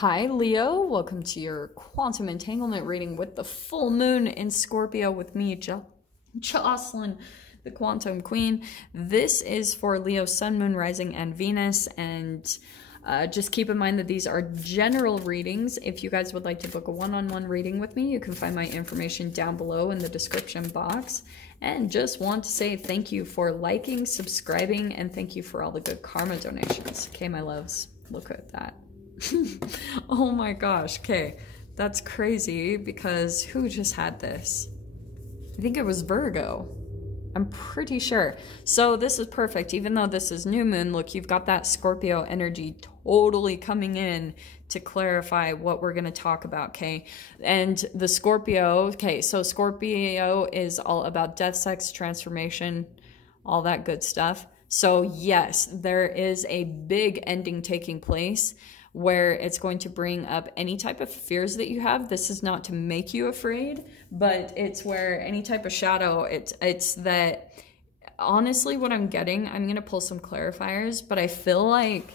Hi Leo, welcome to your quantum entanglement reading with the full moon in Scorpio with me, Jocelyn, the quantum queen. This is for Leo, sun, moon, rising, and Venus, and just keep in mind that these are general readings. If you guys would like to book a one-on-one reading with me, you can find my information down below in the description box. And just want to say thank you for liking, subscribing, and thank you for all the good karma donations. Okay, my loves, look at that. Oh my gosh, okay, that's crazy because who just had this? I think it was Virgo. I'm pretty sure. So this is perfect. Even though this is new moon, look, you've got that Scorpio energy totally coming in to clarify what we're going to talk about, okay? And the Scorpio, okay, so Scorpio is all about death, sex, transformation, all that good stuff. So yes, there is a big ending taking place where it's going to bring up any type of fears that you have. This is not to make you afraid, but it's where any type of shadow, it's that, honestly, what I'm getting, I'm going to pull some clarifiers, but I feel like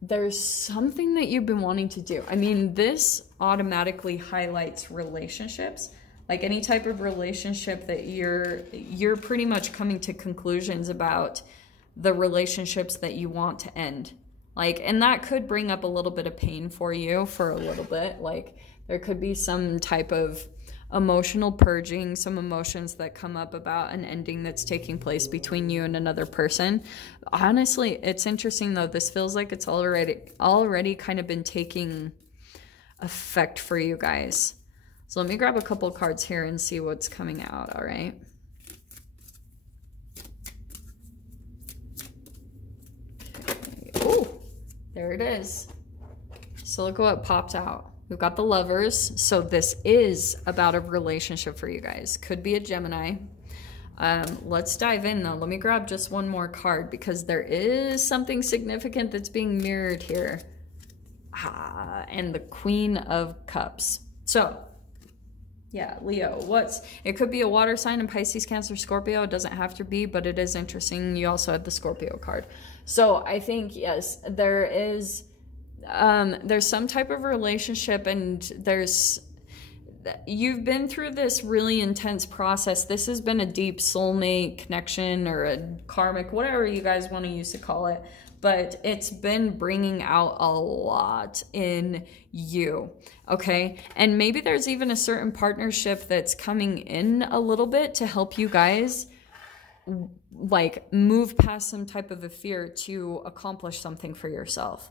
there's something that you've been wanting to do. I mean, this automatically highlights relationships, like any type of relationship that you're pretty much coming to conclusions about the relationships that you want to end. Like, and that could bring up a little bit of pain for you for a little bit. Like, there could be some type of emotional purging, some emotions that come up about an ending that's taking place between you and another person. Honestly, it's interesting though. This feels like it's already kind of been taking effect for you guys. So let me grab a couple cards here and see what's coming out, all right? There it is. So look what popped out. We've got the Lovers. So this is about a relationship for you guys. Could be a Gemini. Let's dive in though. Let me grab just one more card because there is something significant that's being mirrored here. And the Queen of Cups. So yeah, Leo, it could be a water sign in Pisces, Cancer, Scorpio. It doesn't have to be, but it is interesting. You also had the Scorpio card. So I think, yes, there's some type of relationship, and you've been through this really intense process. This has been a deep soulmate connection or a karmic, whatever you guys want to use to call it. But it's been bringing out a lot in you, okay? And maybe there's even a certain partnership that's coming in a little bit to help you guys like move past some type of a fear to accomplish something for yourself.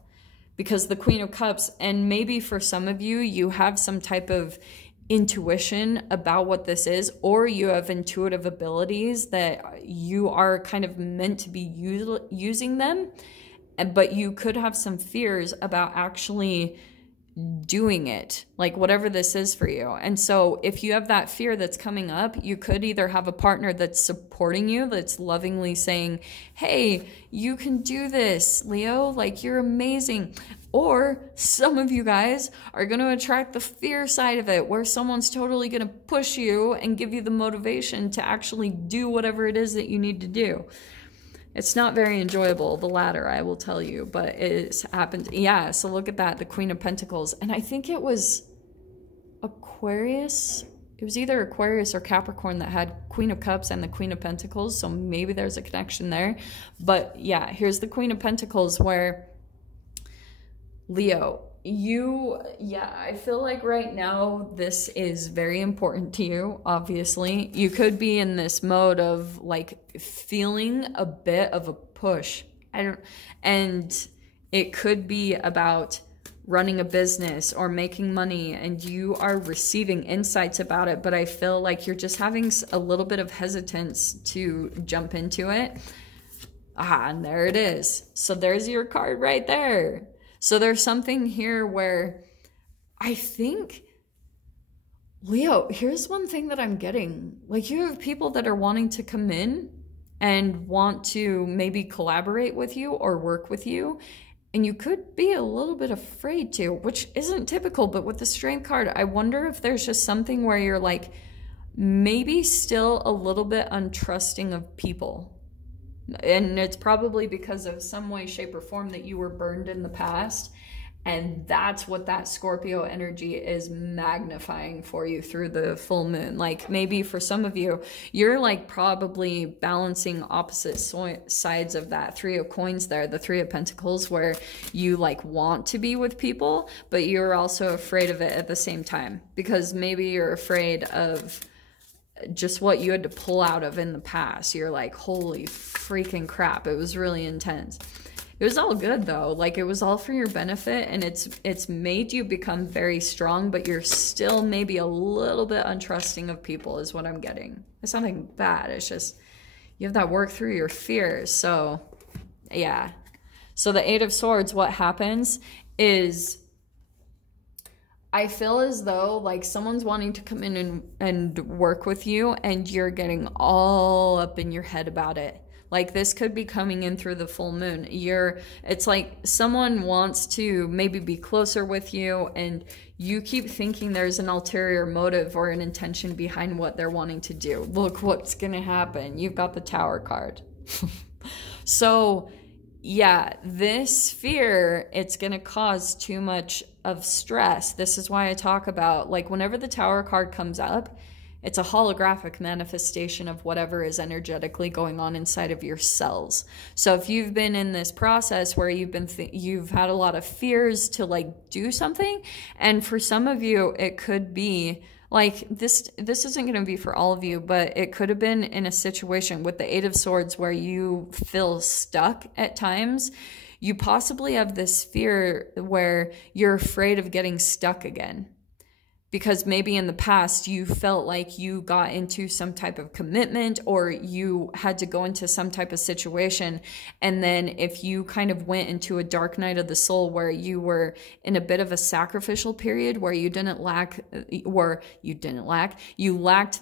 Because the Queen of Cups, and maybe for some of you, you have some type of intuition about what this is, or you have intuitive abilities that you are kind of meant to be using them, but you could have some fears about actually doing it, like whatever this is for you. And so if you have that fear that's coming up, you could either have a partner that's supporting you, that's lovingly saying, hey, you can do this, Leo, like you're amazing. Or some of you guys are going to attract the fear side of it, where someone's totally going to push you and give you the motivation to actually do whatever it is that you need to do. It's not very enjoyable, the latter, I will tell you, but it's happened. Yeah, so look at that, the Queen of Pentacles. And I think it was Aquarius. It was either Aquarius or Capricorn that had Queen of Cups and the Queen of Pentacles, so maybe there's a connection there. But yeah, here's the Queen of Pentacles where, Leo, I feel like right now this is very important to you, obviously. You could be in this mode of like feeling a bit of a push. And it could be about running a business or making money, and you are receiving insights about it, but I feel like you're just having a little bit of hesitance to jump into it. And there it is. So there's your card right there. So there's something here where I think, Leo, here's one thing that I'm getting. Like, you have people that are wanting to come in and want to maybe collaborate with you or work with you. And you could be a little bit afraid to, which isn't typical, but with the Strength card, I wonder if there's just something where you're like, maybe still a little bit untrusting of people. And it's probably because of some way, shape, or form that you were burned in the past. And that's what that Scorpio energy is magnifying for you through the full moon. Like maybe for some of you, you're like probably balancing opposite sides of that Three of Coins there, the Three of Pentacles, where you like want to be with people, but you're also afraid of it at the same time, because maybe you're afraid of just what you had to pull out of in the past. You're like, holy freaking crap, it was really intense. It was all good though. Like it was all for your benefit, and it's made you become very strong, but you're still maybe a little bit untrusting of people is what I'm getting. It's nothing bad. It's just you have that work through your fears. So yeah. So the Eight of Swords, what happens is I feel as though like someone's wanting to come in and work with you, and you're getting all up in your head about it. Like this could be coming in through the full moon. It's like someone wants to maybe be closer with you, and you keep thinking there's an ulterior motive or an intention behind what they're wanting to do. Look what's going to happen. You've got the Tower card. So yeah, this fear, it's going to cause too much of stress. This is why I talk about like whenever the Tower card comes up, it's a holographic manifestation of whatever is energetically going on inside of your cells. So if you've been in this process where you've had a lot of fears to like do something, and for some of you it could be like this isn't going to be for all of you, but it could have been in a situation with the Eight of Swords where you feel stuck at times. You possibly have this fear where you're afraid of getting stuck again. Because maybe in the past you felt like you got into some type of commitment, or you had to go into some type of situation, and then if you kind of went into a dark night of the soul where you were in a bit of a sacrificial period where you lacked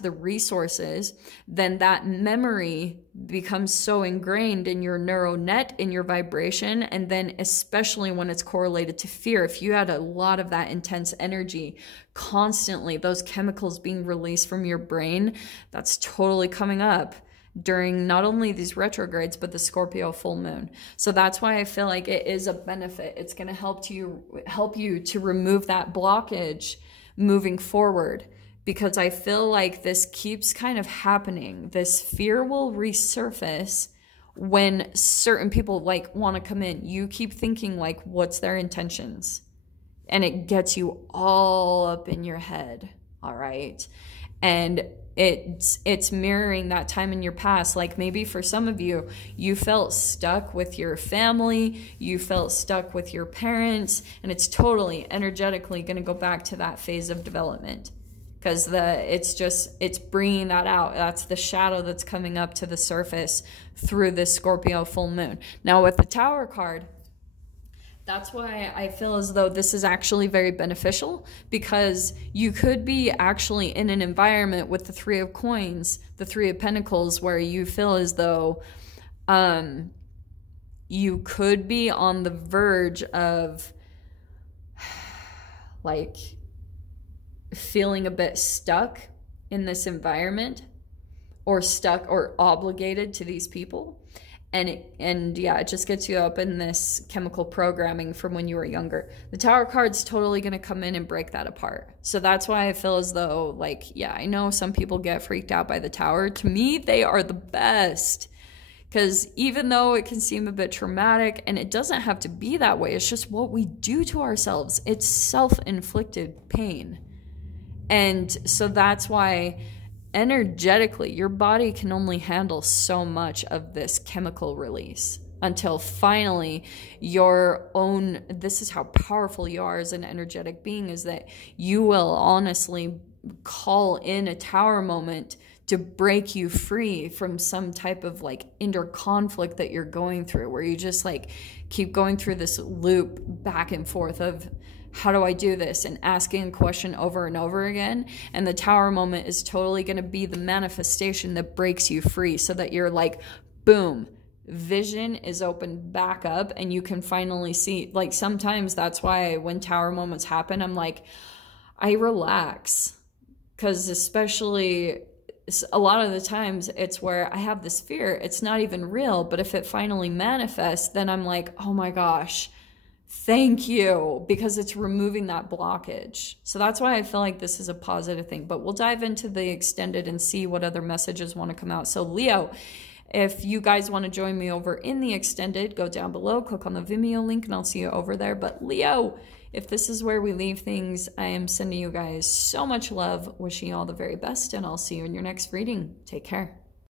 the resources, then that memory becomes so ingrained in your neural net, in your vibration, and then especially when it's correlated to fear, if you had a lot of that intense energy constantly, those chemicals being released from your brain, that's totally coming up during not only these retrogrades but the Scorpio full moon. So that's why I feel like it is a benefit. It's going to help you to remove that blockage moving forward, because I feel like this keeps kind of happening. This fear will resurface when certain people like want to come in. You keep thinking like, what's their intentions? And it gets you all up in your head, all right? And it's mirroring that time in your past. Like maybe for some of you, you felt stuck with your family, you felt stuck with your parents, and it's totally energetically going to go back to that phase of development. Because it's bringing that out. That's the shadow that's coming up to the surface through this Scorpio full moon. Now with the Tower card, that's why I feel as though this is actually very beneficial, because you could be actually in an environment with the Three of Coins, the Three of Pentacles, where you feel as though you could be on the verge of like feeling a bit stuck in this environment, or stuck or obligated to these people. And yeah, it just gets you up in this chemical programming from when you were younger. The Tower card's totally going to come in and break that apart. So that's why I feel as though, like, yeah, I know some people get freaked out by the Tower. To me, they are the best. Because even though it can seem a bit traumatic, and it doesn't have to be that way, it's just what we do to ourselves. It's self-inflicted pain. And so that's why energetically, your body can only handle so much of this chemical release until finally this is how powerful you are as an energetic being, is that you will honestly call in a Tower moment to break you free from some type of like inner conflict that you're going through, where you just like keep going through this loop back and forth of, how do I do this? And asking a question over and over again. And the Tower moment is totally going to be the manifestation that breaks you free, so that you're like, boom, vision is opened back up and you can finally see. Like sometimes that's why when Tower moments happen, I'm like, I relax. Because especially a lot of the times it's where I have this fear. It's not even real. But if it finally manifests, then I'm like, oh my gosh, Thank you, because it's removing that blockage. So that's why I feel like this is a positive thing. But we'll dive into the extended and see what other messages want to come out. So Leo, if you guys want to join me over in the extended, go down below, click on the Vimeo link, and I'll see you over there. But Leo, if this is where we leave things, I am sending you guys so much love, wishing you all the very best, and I'll see you in your next reading. Take care.